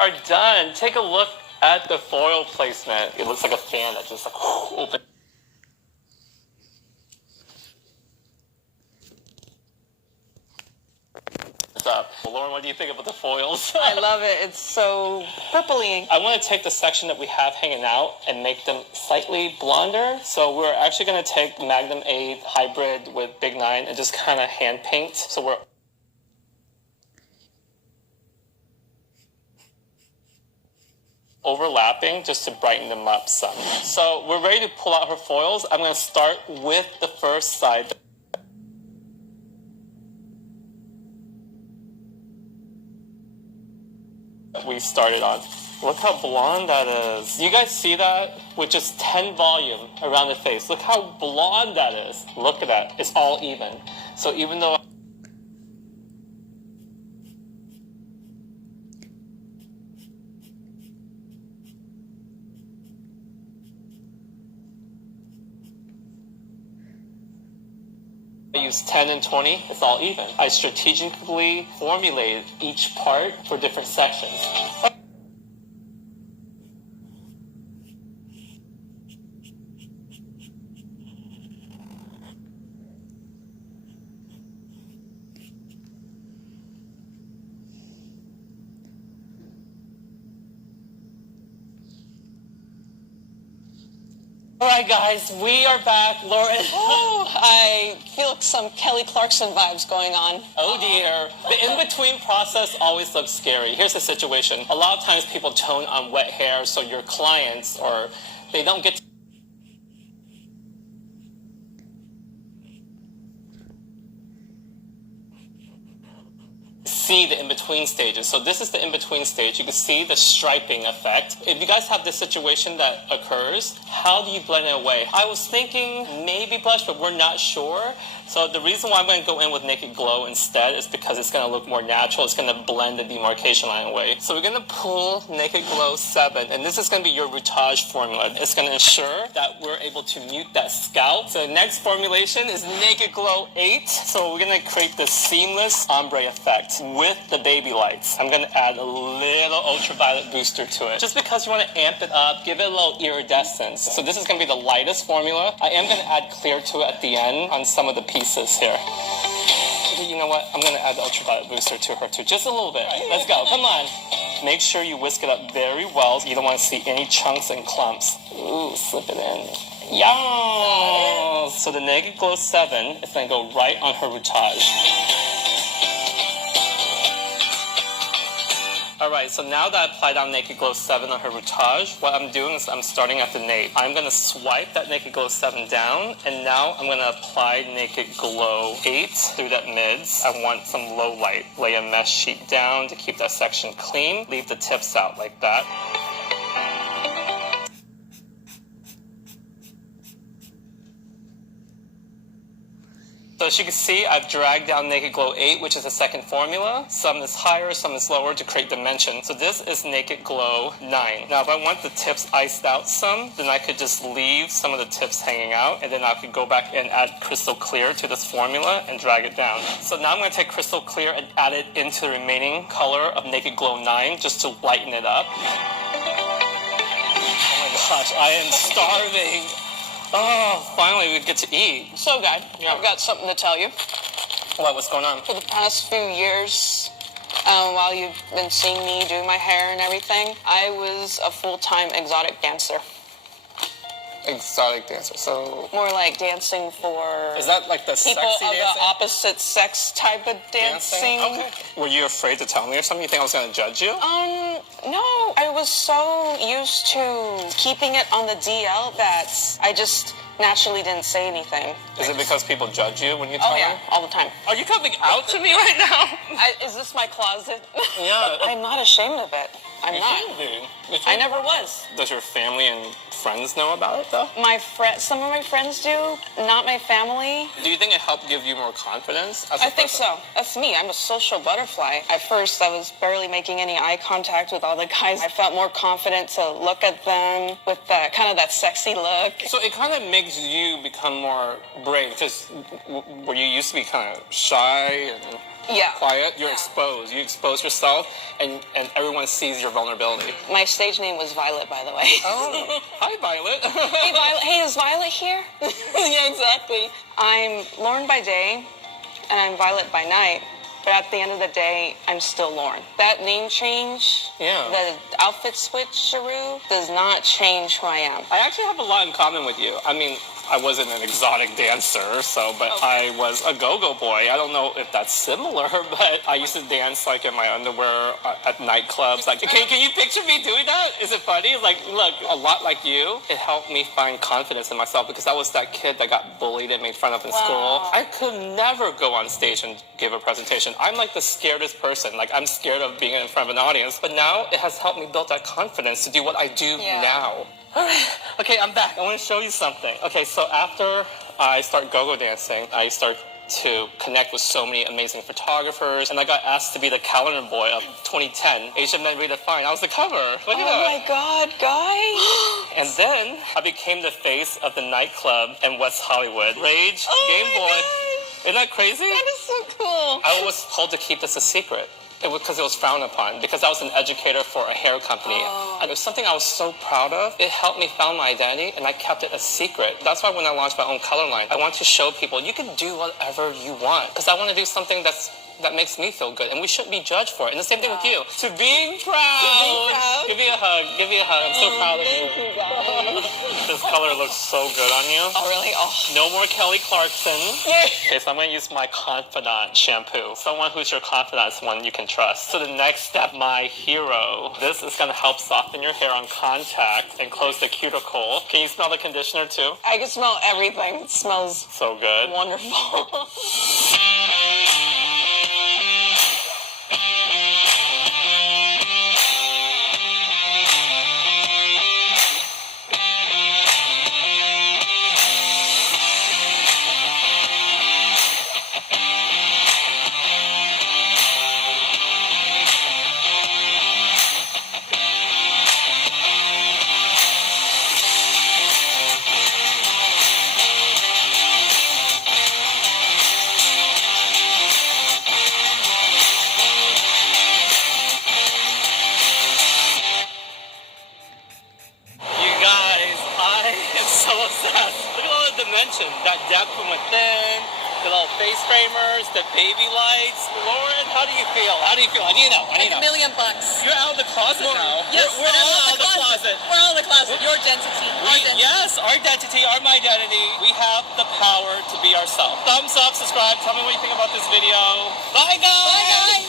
are done. Take a look at the foil placement. It looks like a fan that just like opens up. Well, Lauren, what do you think about the foils? I love it. It's so purpley. I want to take the section that we have hanging out and make them slightly blonder. So we're actually going to take Magnum 8 hybrid with Big 9 and just kind of hand paint. So we're overlapping just to brighten them up some. So we're ready to pull out her foils. I'm going to start with the first side that we started on. Look how blonde that is. You guys see that? With just 10 volume around the face. Look how blonde that is. Look at that. It's all even. So even though I use 10 and 20, it's all even. I strategically formulated each part for different sections. All right, guys, we are back. Lauren. Oh, I feel some Kelly Clarkson vibes going on. Oh dear. The in-between process always looks scary. Here's the situation. A lot of times people tone on wet hair, so your clients, or they don't get to see the in-between stages. So this is the in-between stage. You can see the striping effect. If you guys have this situation that occurs, how do you blend it away? I was thinking maybe blush, but we're not sure. So the reason why I'm going to go in with Naked Glow instead is because it's going to look more natural. It's going to blend the demarcation line away. So we're going to pull Naked Glow 7, and this is going to be your retouche formula. It's going to ensure that we're able to mute that scalp. So the next formulation is Naked Glow 8. So we're going to create this seamless ombre effect with the baby lights. I'm going to add a little ultraviolet booster to it. Just because you want to amp it up, give it a little iridescence. So this is going to be the lightest formula. I am going to add clear to it at the end on some of the pieces here. You know what? I'm going to add the ultraviolet booster to her too. Just a little bit. Let's go. Come on. Make sure you whisk it up very well. You don't want to see any chunks and clumps. Ooh, slip it in. Yeah. So the Naked Glow 7 is going to go right on her retouche. Alright, so now that I applied on Naked Glow 7 on her retouche, what I'm doing is I'm starting at the nape. I'm going to swipe that Naked Glow 7 down, and now I'm going to apply Naked Glow 8 through that mids. I want some low light. Lay a mesh sheet down to keep that section clean. Leave the tips out like that. So as you can see, I've dragged down Naked Glow 8, which is the second formula. Some is higher, some is lower to create dimension. So this is Naked Glow 9. Now, if I want the tips iced out some, then I could just leave some of the tips hanging out, and then I could go back and add Crystal Clear to this formula and drag it down. So now I'm going to take Crystal Clear and add it into the remaining color of Naked Glow 9 just to lighten it up. Oh my gosh, I am starving. Oh, finally we get to eat. So, guy, I've got something to tell you. What's going on? For the past few years, while you've been seeing me do my hair and everything, I was a full-time exotic dancer. Exotic dancer, so... More like dancing for... Is that like the people sexy of dancing? the opposite sex type of dancing. Okay. Were you afraid to tell me or something? You think I was going to judge you? No. I was so used to keeping it on the DL that I just naturally didn't say anything. Is it because people judge you when you tell them? All the time. Are you coming out to me right now? Is this my closet? Yeah. I'm not ashamed of it. I'm not. I never was. Does your family and friends know about it, though? Some of my friends do, not my family. Do you think it helped give you more confidence? I think so. That's me. I'm a social butterfly. At first, I was barely making any eye contact with all the guys. I felt more confident to look at them with that kind of that sexy look. So it kind of makes you become more brave, because were you used to be kind of shy and... Yeah. quiet, you're exposed. You expose yourself, and everyone sees your vulnerability. My stage name was Violet, by the way. Oh, hi, Violet. Hey, Violet. Hey, is Violet here? Yeah, exactly. I'm Lauren by day, and I'm Violet by night. But at the end of the day, I'm still Lauren. That name change, the outfit switcheroo, does not change who I am. I actually have a lot in common with you. I mean, I wasn't an exotic dancer, but I was a go-go boy. I don't know if that's similar, but I used to dance like in my underwear at nightclubs. Like, can you picture me doing that? Is it funny? Like, look, a lot like you, it helped me find confidence in myself because I was that kid that got bullied and made fun of in school. I could never go on stage and give a presentation. I'm like the scaredest person. Like, I'm scared of being in front of an audience, but now it has helped me build that confidence to do what I do now. All right. Okay, I'm back. I want to show you something. Okay, so after I start go-go dancing, I start to connect with so many amazing photographers, and I got asked to be the calendar boy of 2010, Asian Men Redefined. I was the cover. Look at that. Oh my God, guys. And then I became the face of the nightclub in West Hollywood. Rage, Game Boy. God. Isn't that crazy? That is so cool. I was told to keep this a secret. Because it was frowned upon, because I was an educator for a hair company. And it was something I was so proud of. It helped me found my identity, and I kept it a secret. That's why when I launched my own color line, I want to show people you can do whatever you want. Because I want to do something that makes me feel good, and we shouldn't be judged for it. And the same thing with you. To being proud. Give me a hug. Give me a hug. I'm so proud of you. Thank you, guys. This color looks so good on you. Oh, really? Oh. No more Kelly Clarkson. Okay, so I'm going to use my Confidant shampoo. Someone who's your confidant is one you can trust. So the next step, my hero. This is going to help soften your hair on contact and close the cuticle. Can you smell the conditioner too? I can smell everything. It smells so good. Wonderful. That depth from within, the little face framers, the baby lights. Lauren, how do you feel? How do you feel? I need to know. Like $1 million. You're out of the closet now. Yes, we're all out of the closet. We're all in the closet. Your identity. Our identity. Yes, our identity, our my identity. We have the power to be ourselves. Thumbs up, subscribe. Tell me what you think about this video. Bye, guys. Bye, guys.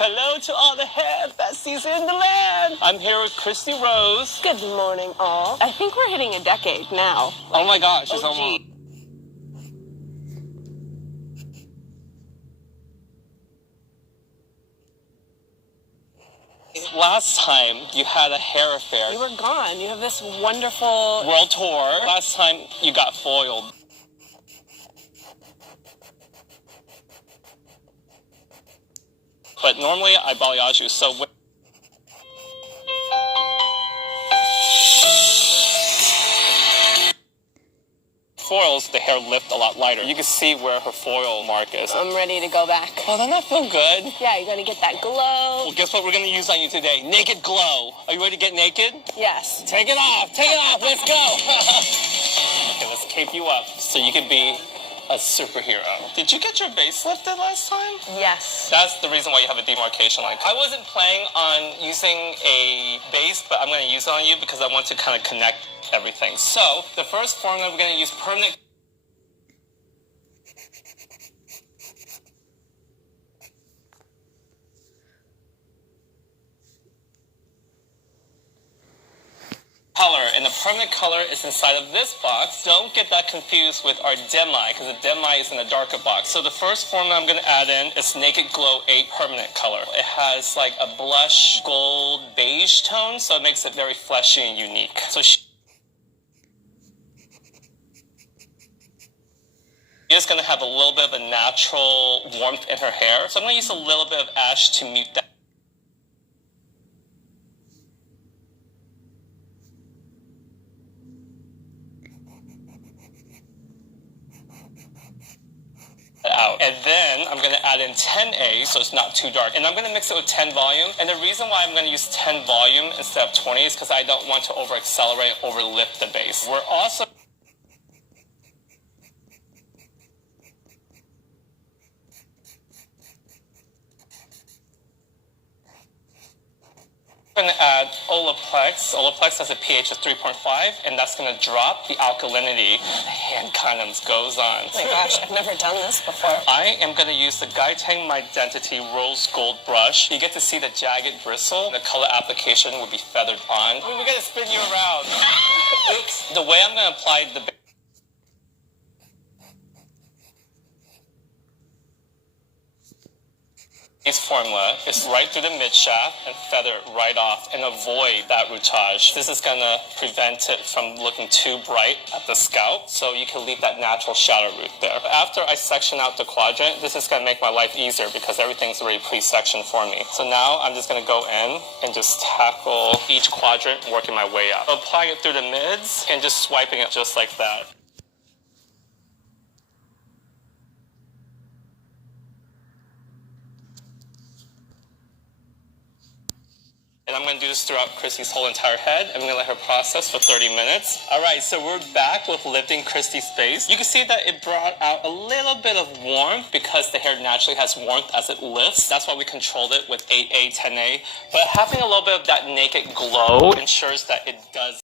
Hello to all the hair besties in the land. I'm here with Christy Rose. Good morning, all. I think we're hitting a decade now. Oh my gosh, it's almost. Last time you had a hair affair. You were gone. You have this wonderful world tour. Last time you got foiled. But normally I balayage you, so foils the hair. hair lift a lot lighter. You can see where her foil mark is. I'm ready to go back. Oh, doesn't that feel good? Yeah, you're gonna get that glow. Well, guess what we're gonna use on you today? Naked glow. Are you ready to get naked? Yes. Take it off, let's go. Okay, let's cape you up so you can be a superhero. Did you get your base lifted last time? Yes. That's the reason why you have a demarcation line. I wasn't planning on using a base, but I'm gonna use it on you because I want to kind of connect everything. So, the first formula, we're gonna use permanent color, and the permanent color is inside of this box. Don't get that confused with our demi, because the demi is in a darker box. So the first formula I'm going to add in is Naked Glow 8 permanent color. It has like a blush gold beige tone, so it makes it very fleshy and unique. So she's just going to have a little bit of a natural warmth in her hair. So I'm going to use a little bit of ash to mute that out. And then I'm going to add in 10A so it's not too dark. And I'm going to mix it with 10 volume. And the reason why I'm going to use 10 volume instead of 20 is because I don't want to over accelerate, over lift the base. We're also going to add Olaplex. Olaplex has a pH of 3.5, and that's going to drop the alkalinity. The hand kind of goes on. Oh my gosh, I've never done this before. I am going to use the Gaiteng My Identity Rose Gold Brush. You get to see the jagged bristle. The color application will be feathered on. We're going to spin you around. Oops. The way I'm going to apply the base formula is right through the mid shaft and feather it right off and avoid that routage. This is going to prevent it from looking too bright at the scalp, so you can leave that natural shadow root there. After I section out the quadrant, this is going to make my life easier because everything's already pre-sectioned for me. So now I'm just going to go in and just tackle each quadrant, working my way up. Applying it through the mids and just swiping it just like that. And I'm going to do this throughout Christy's whole entire head. I'm going to let her process for 30 minutes. All right, so we're back with lifting Christy's face. You can see that it brought out a little bit of warmth because the hair naturally has warmth as it lifts. That's why we controlled it with 8A, 10A. But having a little bit of that naked glow ensures that it does